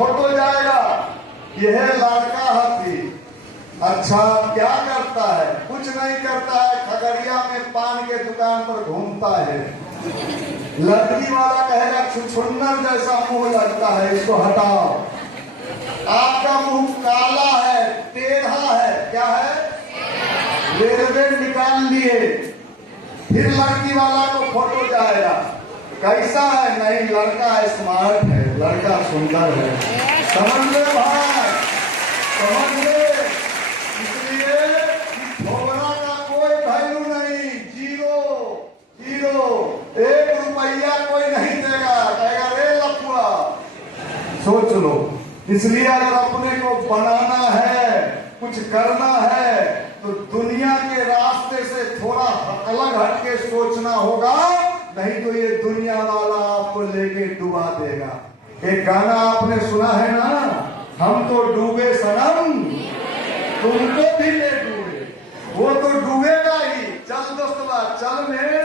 Photo जाएगा। यह लड़का हाथी अच्छा क्या करता है? कुछ नहीं करता है, खगड़िया में पान के दुकान पर घूमता है। लड़की वाला कहेगा छुछुन्नर जैसा मुंह लगता है, इसको हटाओ। आपका मुंह काला है, टेढ़ा है, क्या है? रेलवे निकाल लिए। फिर लड़की वाला को फोटो जाएगा, कैसा है? नहीं, लड़का स्मार्ट है, लड़का सुंदर है। समझ ले भाई, समझ ले। इसलिए थोड़ा का कोई वैल्यू नहीं, जीरो। 1 रुपया कोई नहीं देगा, कहेगा रे लफुआ। सोच लो। इसलिए अगर अपने को बनाना है, कुछ करना है, तो दुनिया के रास्ते से थोड़ा अलग हटके सोचना होगा, नहीं तो ये दुनिया वाला आपको लेके डुबा देगा। एक गाना आपने सुना है ना, हम तो डूबे सनम तुमको भी ले डूबे। वो तो डूबेगा ही। चल दोस्तवा, चल मेरे।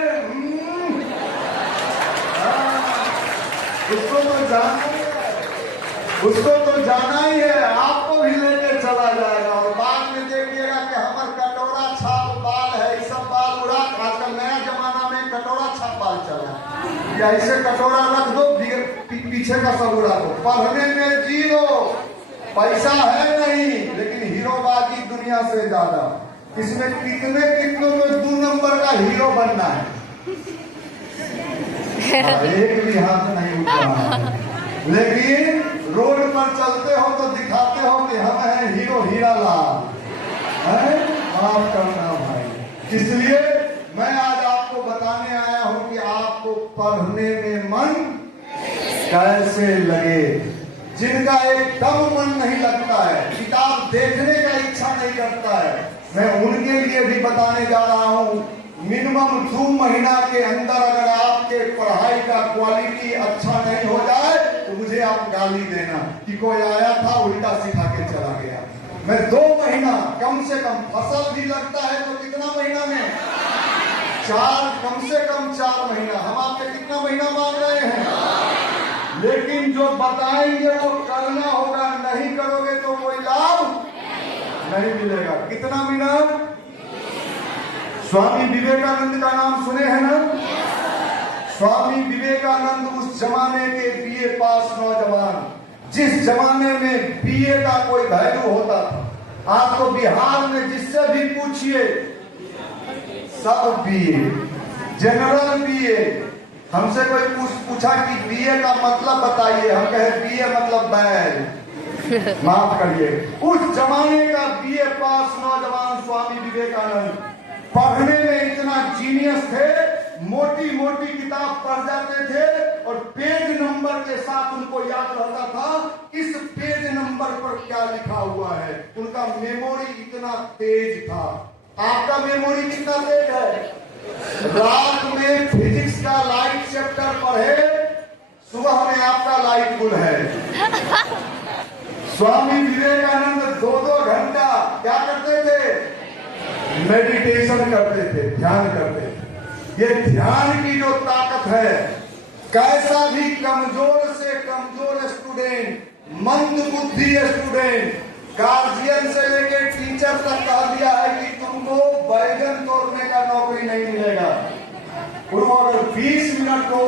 उसको तो जाना ही है, आपको भी लेके चला जाएगा। और बाद में देखिएगा कि हमारा कटोरा छाप बाल है, ये सब बाल उड़ा। आजकल नया जमाना में कटोरा छाप बाल चला, या ऐसे कटोरा रख दो, पीछे का सब उड़ा दो। पढ़ने में जीरो, पैसा है नहीं, लेकिन हीरोबाजी दुनिया से ज्यादा। इसमें कितने में 2 नंबर का हीरो बनना है। एक भी हाथ नहीं उठ रहा है, लेकिन रोड पर चलते हो तो दिखाते हो कि हम हैं हीरो हीरा लाल। माफ करना भाई। इसलिए मैं आज आपको बताने आया हूं कि आपको पढ़ने में मन कैसे लगे। जिनका एकदम मन नहीं लगता है, किताब देखने का इच्छा नहीं करता है, मैं उनके लिए भी बताने जा रहा हूं। मिनिमम 2 महीना के अंदर अगर आपके पढ़ाई का क्वालिटी अच्छा नहीं हो जाए तो मुझे आप गाली देना कि कोई आया था उल्टा सिखा के चला गया। मैं 2 महीना कम से कम, फसल भी लगता है तो कितना महीना में? 4, कम से कम 4 महीना। हम आपसे कितना महीना मांग रहे हैं? लेकिन जो बताएंगे वो करना होगा, नहीं करोगे तो कोई लाभ नहीं मिलेगा। कितना महीना? स्वामी विवेकानंद का नाम सुने हैं ना? स्वामी विवेकानंद उस जमाने के बीए पास नौजवान, जिस जमाने में बीए का कोई वैल्यू होता था। आप तो बिहार में जिससे भी पूछिए, सब बीए, जनरल बीए। हमसे कोई पूछा कि बीए का मतलब बताइए, हम कहे बीए मतलब बैल। माफ करिए, उस जमाने का बीए पास नौजवान स्वामी विवेकानंद पढ़ने में इतना जीनियस थे, मोटी मोटी किताब पढ़ जाते थे और पेज नंबर के साथ उनको याद रहता था इस पेज नंबर पर क्या लिखा हुआ है। उनका मेमोरी इतना तेज था। आपका मेमोरी कितना तेज है? रात में फिजिक्स का लाइट चैप्टर पढ़े, सुबह में आपका लाइट गुल है। स्वामी विवेकानंद 2-2 घंटा क्या करते थे? मेडिटेशन करते थे, ध्यान करते थे। ये ध्यान की जो ताकत है, कैसा भी कमजोर से कमजोर स्टूडेंट, मंद बुद्धि स्टूडेंट, गार्जियन से लेके टीचर तक कह दिया है कि तुमको बैगन तोड़ने का नौकरी नहीं मिलेगा। उनको अगर 20 मिनट को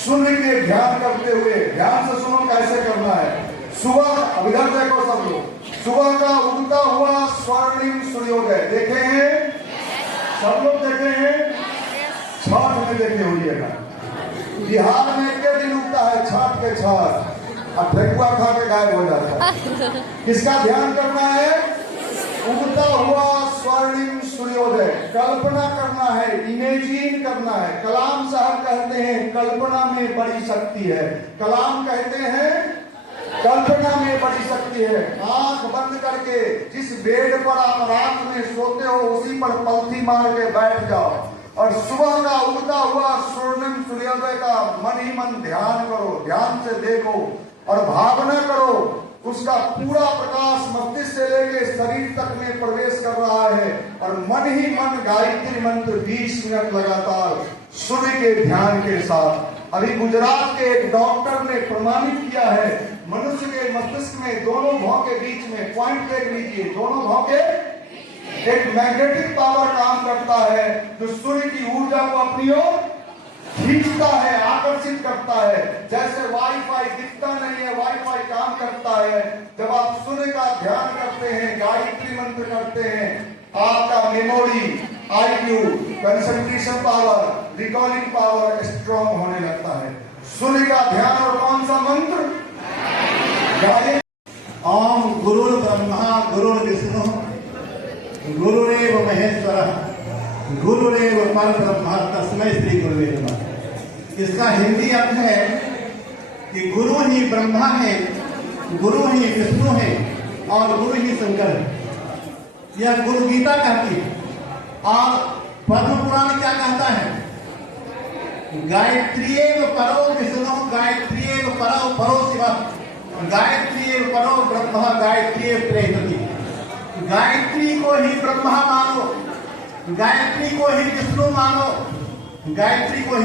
सुन के ध्यान करते हुए, ध्यान से सुनो कैसे करना है। सुबह, अब इधर देखो सब लोग, सुबह का उगता हुआ स्वर्णिम सूर्योदय देखे हैं? सब लोग देखे हैं? छठ में देखे होइएगा। बिहार में एक दिन उगता है छठ के छठ, और ठेकुआ खा के गायब हो जाता है। किसका ध्यान करना है? उगता हुआ स्वर्णिम सूर्योदय। कल्पना करना है, इमेजिन करना है। कलाम साहब कहते हैं कल्पना में बड़ी शक्ति है। कलाम कहते हैं कल्पना में बड़ी शक्ति है। आंख बंद करके जिस बेड पर आप रात में सोते हो उसी पर पलथी मार के बैठ जाओ और सुबह का उगता हुआ स्वर्णिम सूर्योदय का मन ही मन ध्यान करो, ध्यान से देखो और भावना करो। उसका पूरा प्रकाश मस्तिष्क से लेके शरीर तक में प्रवेश कर रहा है और मन ही मन गायत्री मंत्र 20 मिनट लगातार सूर्य के ध्यान के साथ। अभी गुजरात के एक डॉक्टर ने प्रमाणित किया है, मनुष्य के के बीच में पॉइंट देख लीजिए, दोनों भाव के एक मैग्नेटिक पावर काम करता है जो सूर्य की ऊर्जा को अपनी ओर खींचता है, आकर्षित करता है। जैसे वाईफाई दिखता नहीं है, वाईफाई काम करता है। जब आप सूर्य का ध्यान करते हैं, गायत्री मंत्र करते हैं, आपका memory, IQ, concentration power, recalling power strong होने लगता है। सूर्य का ध्यान और कौन सा मंत्र? गायत्री। ओम गुरुर् ब्रह्मा गुरुर्विष्णु गुरुरेव महेश्वरः गुरुरेव परब्रह्म तस्मै श्री गुरुवे नमः। इसका हिंदी अर्थ है कि गुरु ही ब्रह्मा है, गुरु ही विष्णु है और गुरु ही शंकर है। यह गुरु गीता कहती है। और पद्म पुराण क्या कहता है? गायत्रीएव परो विष्णु गायत्रीएव परो शिवः गायत्रीएव परो ब्रह्म गायत्रीएव प्रेयति। गायत्री को ही ब्रह्मा मानो, गायत्री को ही विष्णु मानो, गायत्री को ही